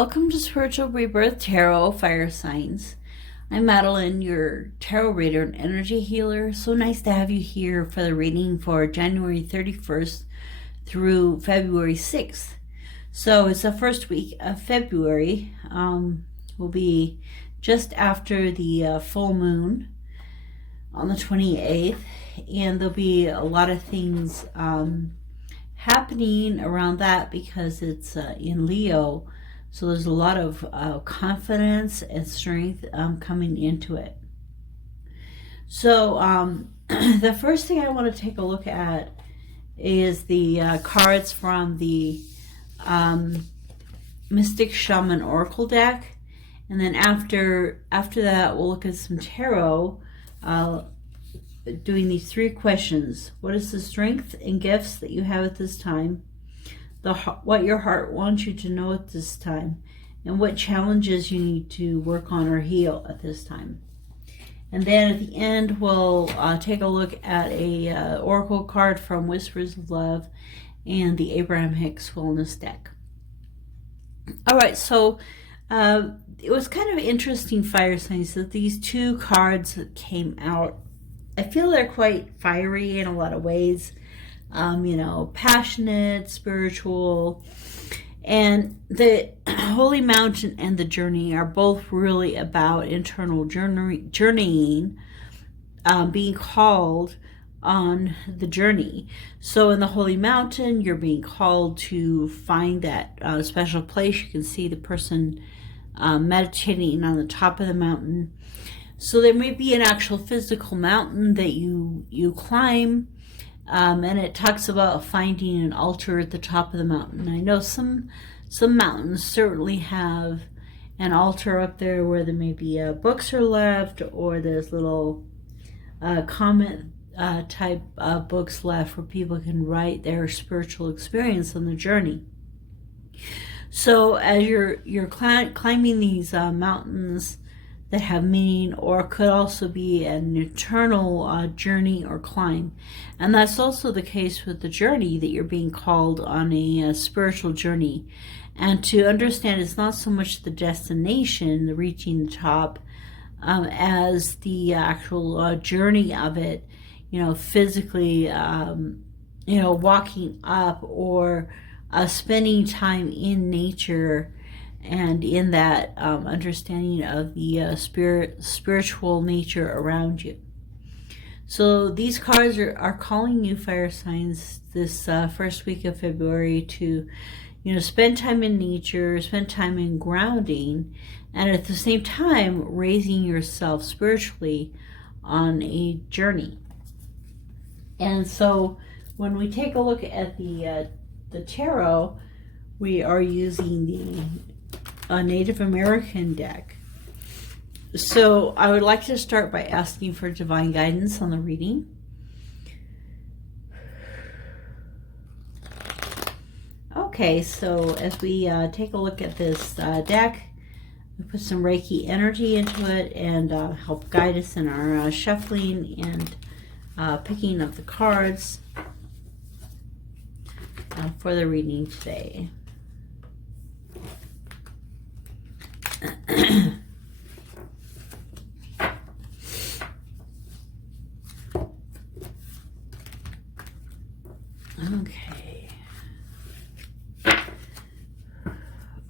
Welcome to Spiritual Rebirth Tarot Fire Signs. I'm Madelyn, your tarot reader and energy healer. So nice to have you here for the reading for January 31st through February 6th. So it's the first week of February. Will be just after the full moon on the 28th, and there'll be a lot of things happening around that because it's in Leo. So there's a lot of confidence and strength coming into it. So the first thing I want to take a look at is the cards from the Mystic Shaman Oracle deck. And then after that, we'll look at some tarot, doing these three questions. What is the strength and gifts that you have at this time? What your heart wants you to know at this time, and what challenges you need to work on or heal at this time. And then at the end, we'll take a look at a oracle card from Whispers of Love and the Abraham Hicks Wellness deck. All right, so it was kind of interesting, fire signs, that these two cards that came out, I feel they're quite fiery in a lot of ways. Passionate, spiritual, and the Holy Mountain and the Journey are both really about internal journeying, being called on the journey. So in the Holy Mountain, you're being called to find that special place. You can see the person meditating on the top of the mountain. So there may be an actual physical mountain that you climb. And it talks about finding an altar at the top of the mountain. I know some mountains certainly have an altar up there where there may be books are left, or there's little comment type books left where people can write their spiritual experience on the journey. So as you're climbing these mountains that have meaning, or could also be an eternal journey or climb. And that's also the case with the journey, that you're being called on a spiritual journey. And to understand, it's not so much the destination, the reaching the top, as the actual journey of it, physically, walking up, or spending time in nature, and in that understanding of the spiritual nature around you. So these cards are calling you, fire signs, this first week of February to, spend time in nature, spend time in grounding, and at the same time raising yourself spiritually on a journey. And so when we take a look at the tarot, we are using the Native American deck. So I would like to start by asking for divine guidance on the reading. Okay, so as we take a look at this deck, we put some Reiki energy into it and help guide us in our shuffling and picking of the cards for the reading today. Okay.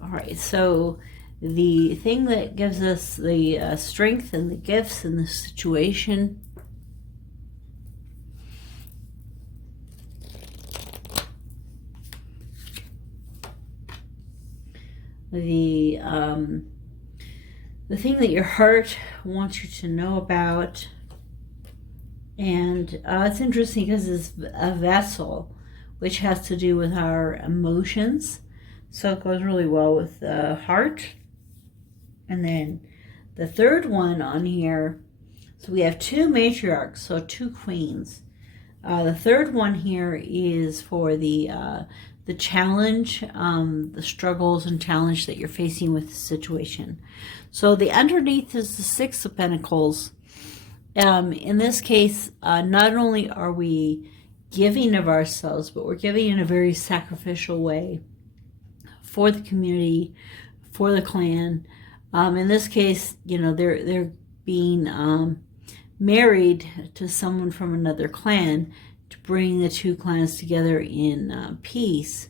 All right, so the thing that gives us the strength and the gifts in this situation the thing that your heart wants you to know about. And it's interesting because it's a vessel, which has to do with our emotions. So it goes really well with the heart. And then the third one on here, so we have two matriarchs, so two queens. The third one here is for the challenge, the struggles and challenge that you're facing with the situation. So the underneath is the Six of Pentacles. In this case, not only are we giving of ourselves, but we're giving in a very sacrificial way for the community, for the clan. In this case, you know, they're being married to someone from another clan to bring the two clans together in peace.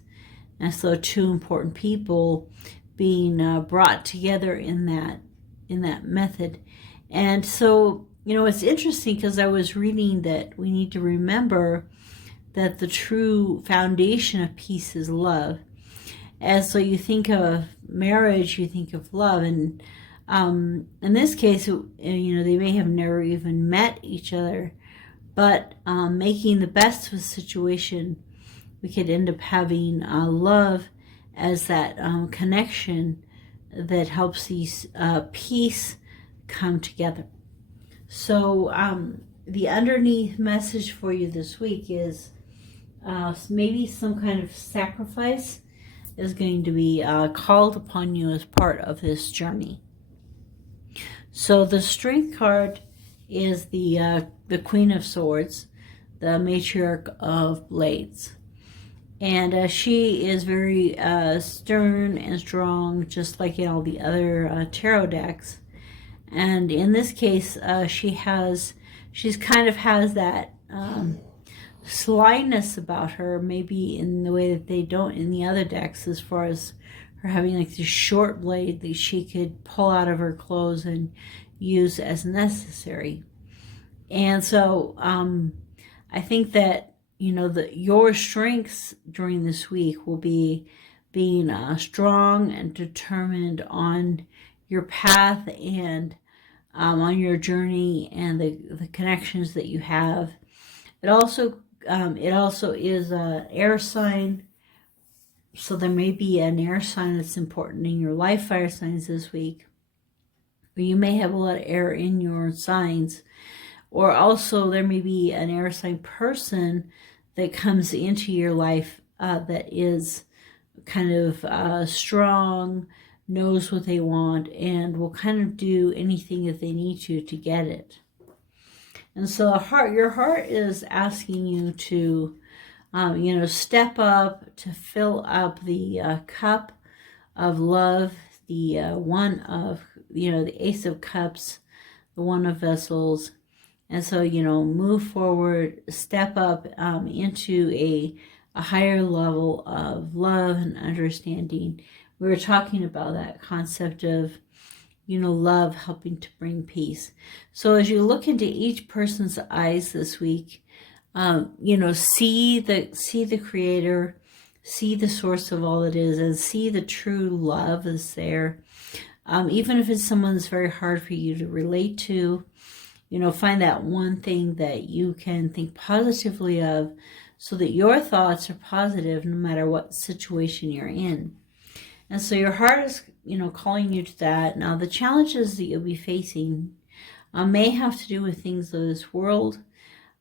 And so two important people being brought together in that method. And so, you know, it's interesting because I was reading that we need to remember that the true foundation of peace is love. And so you think of marriage, you think of love, and in this case, you know, they may have never even met each other, but making the best of a situation, we could end up having love as that connection that helps these peace come together. So the underneath message for you this week is maybe some kind of sacrifice is going to be called upon you as part of this journey. So the Strength card is the Queen of Swords, the Matriarch of Blades. And she is very stern and strong, just like in all the other tarot decks. And in this case, she's kind of has that slyness about her, maybe in the way that they don't in the other decks, as far as her having like this short blade that she could pull out of her clothes and use as necessary. And so I think that, you know, your strengths during this week will be being strong and determined on your path and on your journey and the connections that you have. It also is an air sign. So there may be an air sign that's important in your life, fire signs this week. Or you may have a lot of air in your signs. Or also there may be an air sign person that comes into your life that is kind of strong, knows what they want, and will kind of do anything that they need to get it. And so your heart is asking you to you know, step up, to fill up the cup of love, the one of, you know, the Ace of Cups, the One of Vessels. And so, you know, move forward, step up into a higher level of love and understanding. We were talking about that concept of, you know, love helping to bring peace. So as you look into each person's eyes this week, you know, see the Creator, see the source of all it is, and see the true love that's there. Even if it's someone that's very hard for you to relate to, you know, find that one thing that you can think positively of so that your thoughts are positive no matter what situation you're in. And so your heart is, you know, calling you to that. Now, the challenges that you'll be facing may have to do with things of this world.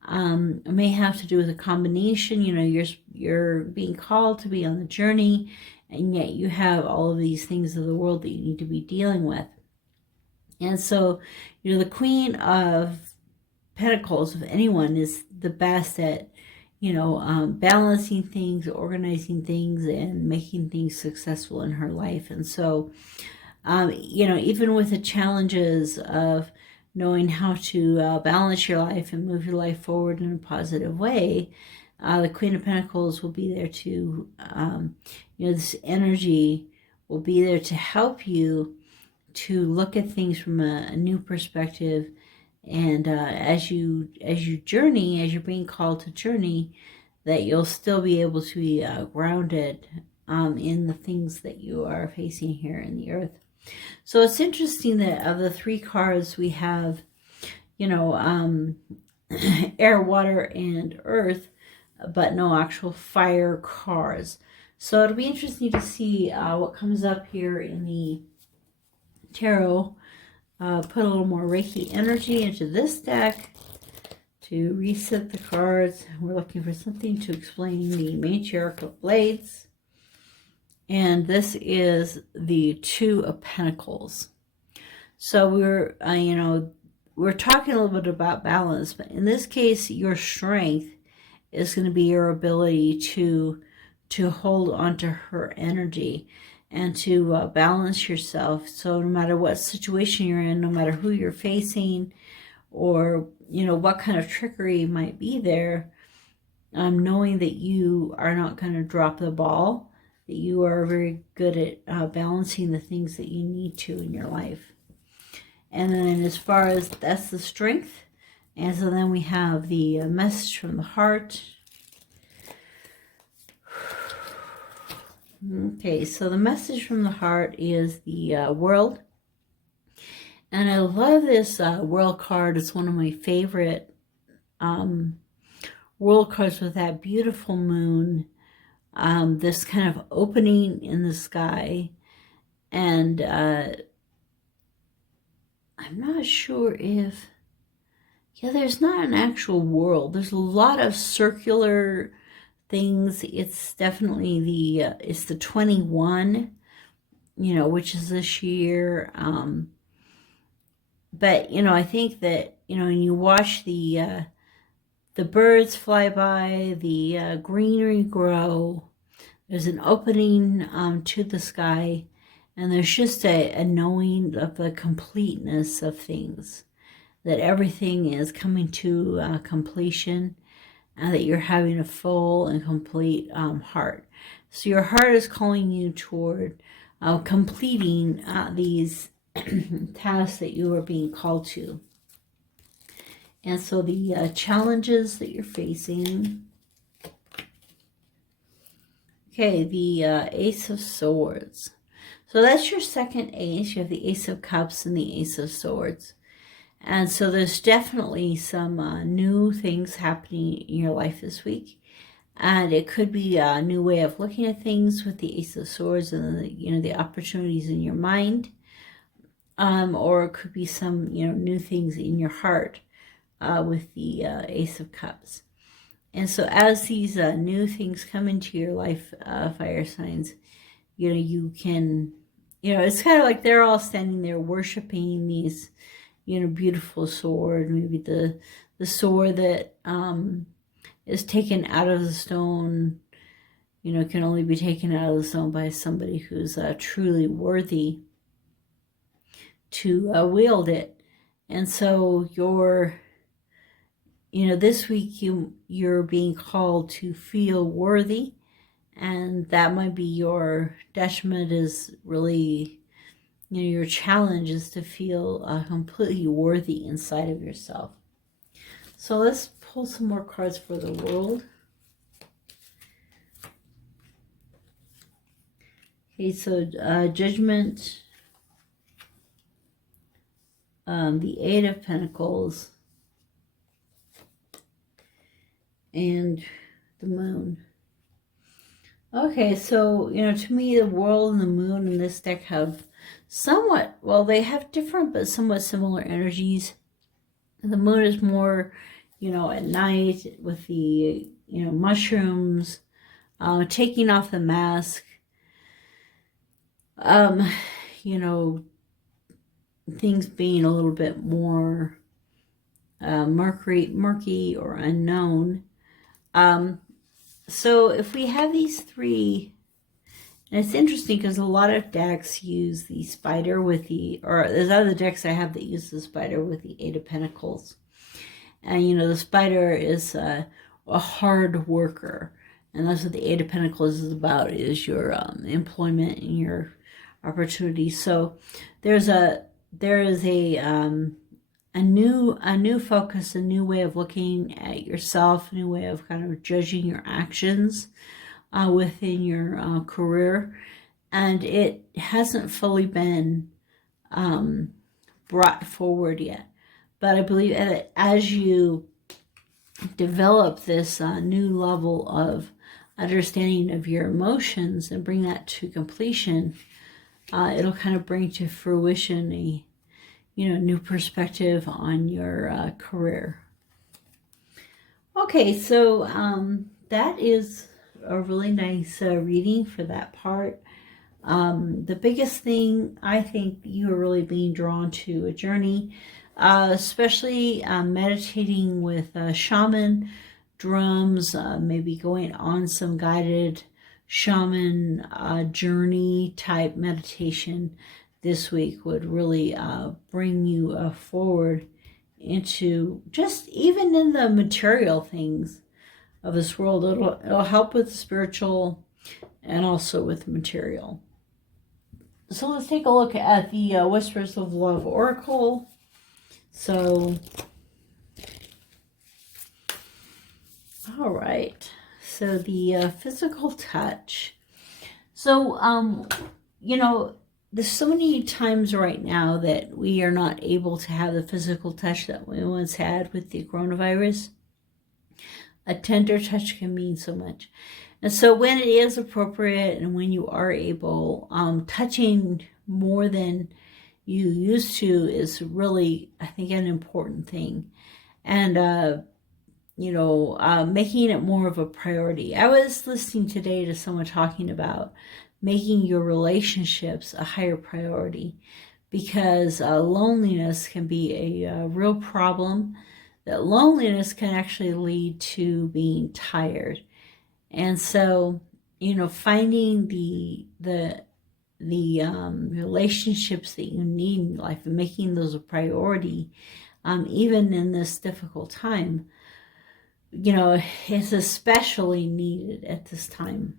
It may have to do with a combination. You know, you're being called to be on the journey, and yet you have all of these things of the world that you need to be dealing with. And so, you know, the Queen of Pentacles, if anyone, is the best at, you know, balancing things, organizing things, and making things successful in her life. And so, you know, even with the challenges of knowing how to balance your life and move your life forward in a positive way, the Queen of Pentacles will be there to, you know, this energy will be there to help you to look at things from a new perspective. And as you journey, as you're being called to journey, that you'll still be able to be grounded in the things that you are facing here in the earth. So it's interesting that of the three cards we have, you know, air, water, and earth, but no actual fire cards. So it'll be interesting to see what comes up here in the tarot. Put a little more Reiki energy into this deck to reset the cards. We're looking for something to explain the Matriarch of Blades. And this is the Two of Pentacles. So we're, you know, we're talking a little bit about balance, but in this case, your strength is going to be your ability to hold on to her energy. and to balance yourself. So no matter what situation you're in, no matter who you're facing, or, you know, what kind of trickery might be there, knowing that you are not going to drop the ball, that you are very good at balancing the things that you need to in your life. And then as far as that's the strength, and so then we have the message from the heart. Okay, so the message from the heart is the world. And I love this world card. It's one of my favorite world cards with that beautiful moon, this kind of opening in the sky. And I'm not sure if, yeah, there's not an actual world. There's a lot of circular things. It's definitely it's the 21, you know, which is this year. But, you know, I think that, you know, when you watch the birds fly by, the greenery grow, there's an opening to the sky, and there's just a knowing of the completeness of things, that everything is coming to completion, and that you're having a full and complete heart. So your heart is calling you toward completing these tasks that you are being called to. And so the challenges that you're facing. Okay, the Ace of Swords. So that's your second ace. You have the Ace of Cups and the Ace of Swords. And so there's definitely some new things happening in your life this week. And it could be a new way of looking at things with the Ace of Swords and the, you know, the opportunities in your mind. Or it could be some, you know, new things in your heart with the Ace of Cups. And so as these new things come into your life, fire signs, you know, you can, you know, it's kind of like they're all standing there worshiping these, you know, beautiful sword, maybe the sword that is taken out of the stone, you know, can only be taken out of the stone by somebody who's truly worthy to wield it. And so you know, this week you're being called to feel worthy, and that might be your detriment, is really, you know, your challenge is to feel completely worthy inside of yourself. So let's pull some more cards for the world. Okay, so Judgment, the Eight of Pentacles, and the Moon. Okay, so, you know, to me, the world and the moon in this deck have somewhat, well, they have different but somewhat similar energies. The moon is more, you know, at night with the, you know, mushrooms, taking off the mask, you know, things being a little bit more murky or unknown. So if we have these three, and it's interesting because a lot of decks use the spider with the, or there's other decks I have that use the spider with the Eight of Pentacles. And, you know, the spider is a hard worker. And that's what the Eight of Pentacles is about, is your employment and your opportunities. So there is a new focus, a new way of looking at yourself, a new way of kind of judging your actions within your career. And it hasn't fully been brought forward yet. But I believe that as you develop this new level of understanding of your emotions and bring that to completion, it'll kind of bring to fruition a, you know, new perspective on your career. Okay, so that is a really nice reading for that part. The biggest thing, I think, you are really being drawn to a journey, especially meditating with shaman drums, maybe going on some guided shaman journey type meditation this week would really bring you forward into just even in the material things of this world. It'll help with the spiritual and also with material. So let's take a look at the Whispers of Love Oracle. So, all right. So the physical touch. So, you know, there's so many times right now that we are not able to have the physical touch that we once had with the coronavirus. A tender touch can mean so much. And so when it is appropriate and when you are able, touching more than you used to is really, I think, an important thing. And, you know, making it more of a priority. I was listening today to someone talking about making your relationships a higher priority, because loneliness can be a real problem. That loneliness can actually lead to being tired. And so, you know, finding the relationships that you need in life and making those a priority, even in this difficult time, you know, is especially needed at this time.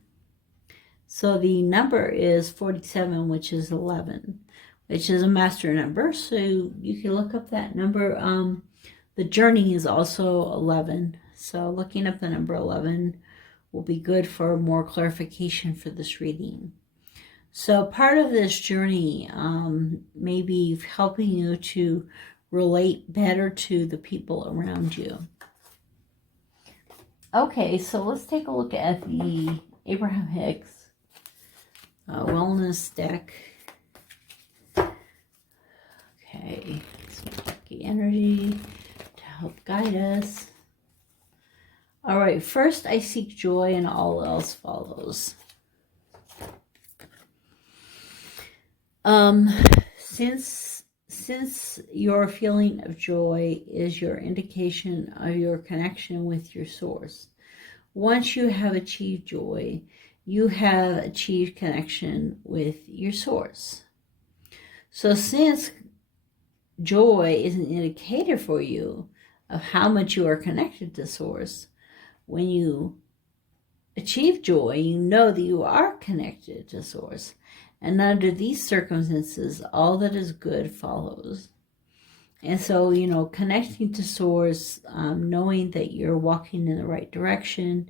So the number is 47, which is 11, which is a master number. So you can look up that number. The journey is also 11. So looking up the number 11 will be good for more clarification for this reading. So part of this journey may be helping you to relate better to the people around you. Okay, so let's take a look at the Abraham Hicks wellness deck. Okay, some lucky energy to help guide us. All right, first I seek joy and all else follows. Since your feeling of joy is your indication of your connection with your source, once you have achieved joy, you have achieved connection with your source. So since joy is an indicator for you of how much you are connected to source, when you achieve joy, you know that you are connected to source. And under these circumstances, all that is good follows. And so, you know, connecting to source, knowing that you're walking in the right direction,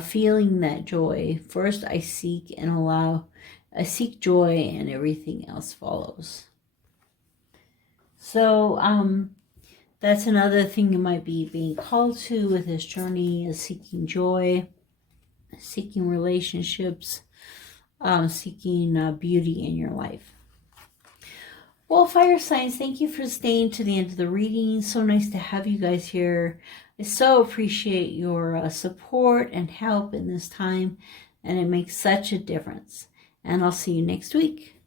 feeling that joy. First, I seek joy, and everything else follows. So, that's another thing you might be being called to with this journey, is seeking joy, seeking relationships, seeking beauty in your life. Well, fire signs, thank you for staying to the end of the reading. So nice to have you guys here. I so appreciate your support and help in this time, and it makes such a difference. And I'll see you next week.